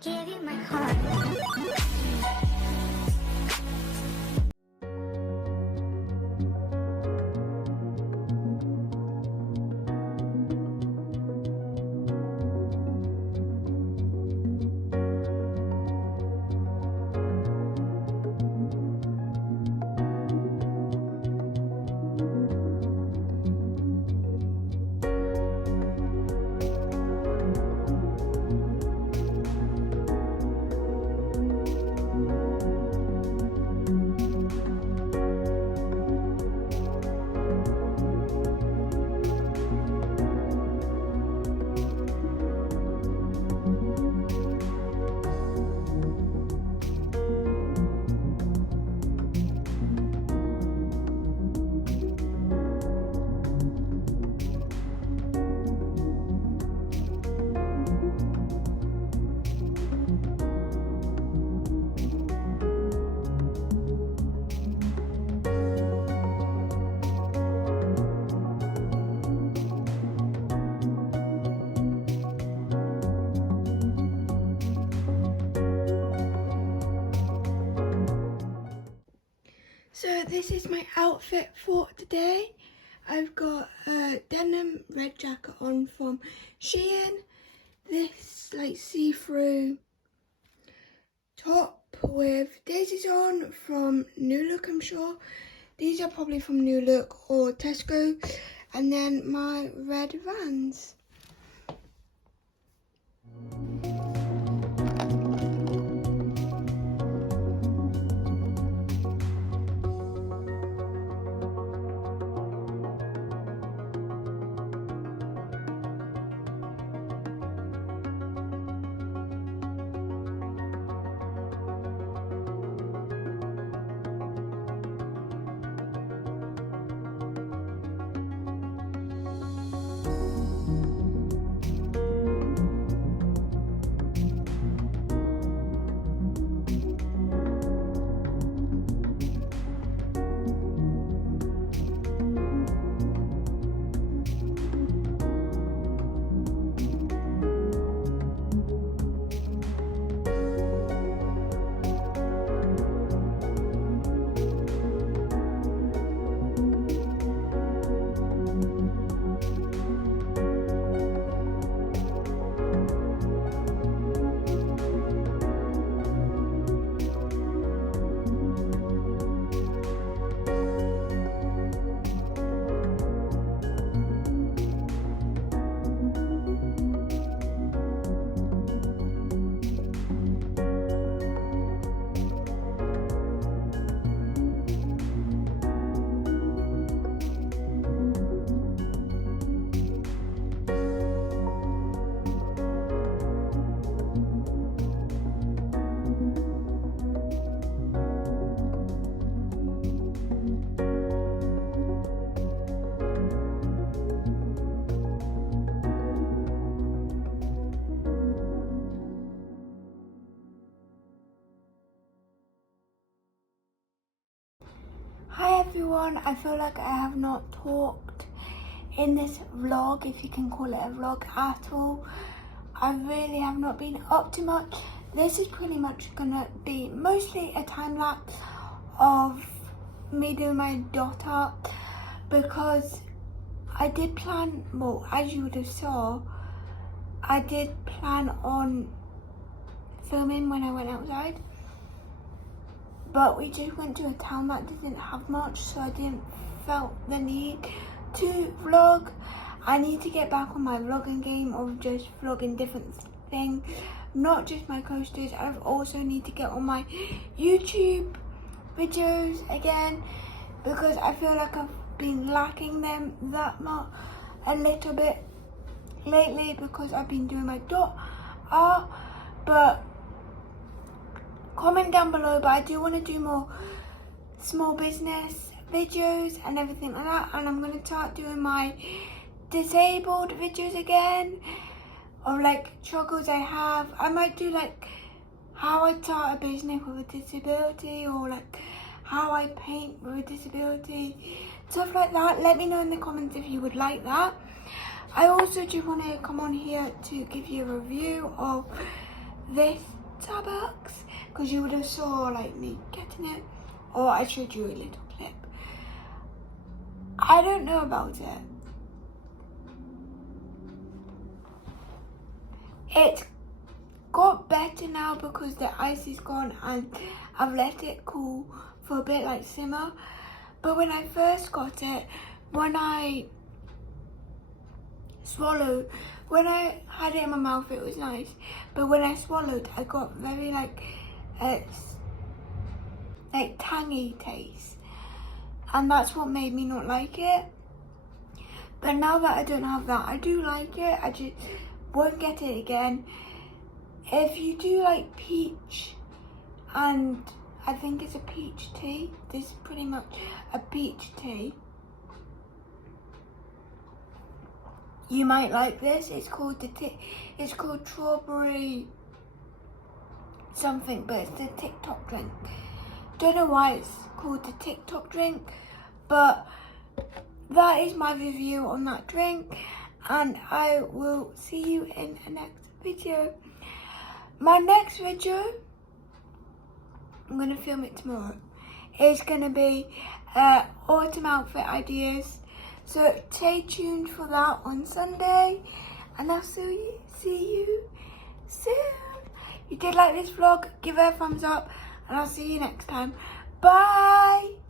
give you my heart. So this is my outfit for today. I've got a denim red jacket on from Shein, this like see-through top with daisies on from New Look, I'm sure. These are probably from New Look or Tesco, and then my red Vans. Hi everyone, I feel like I have not talked in this vlog, if you can call it a vlog at all. I really have not been up to much. This is pretty much gonna be mostly a time lapse of me doing my daughter, because I did plan, well, as you would have saw, I did plan on filming when I went outside. But we just went to a town that didn't have much, so I didn't felt the need to vlog. I need to get back on my vlogging game of just vlogging different things, not just my coasters. I also need to get on my YouTube videos again, because I feel like I've been lacking them that much a little bit lately, because I've been doing my art. But comment down below, but I do want to do more small business videos and everything like that, and I'm going to start doing my disabled videos again, of like struggles I have. I might do like how I start a business with a disability, or like how I paint with a disability, stuff like that. Let me know in the comments if you would like that. I also just want to come on here to give you a review of this Starbucks because you would have saw like me getting it, or I showed you a little clip. I don't know about it. It's got better now because the ice is gone and I've let it cool for a bit, like simmer. But when I first got it, when I swallowed, when I had it in my mouth, it was nice. But when I swallowed, I got very like tangy taste. And that's what made me not like it. But now that I don't have that, I do like it. I just won't get it again. If you do like peach, and I think it's a peach tea, this is pretty much a peach tea, you might like this. It's called it's called strawberry something, but it's the TikTok drink. Don't know why it's called the TikTok drink, but that is my review on that drink, and I will see you in the next video. My next video, I'm going to film it tomorrow, is going to be autumn outfit ideas. So stay tuned for that on Sunday, and I'll see you soon. If you did like this vlog, give it a thumbs up, and I'll see you next time. Bye!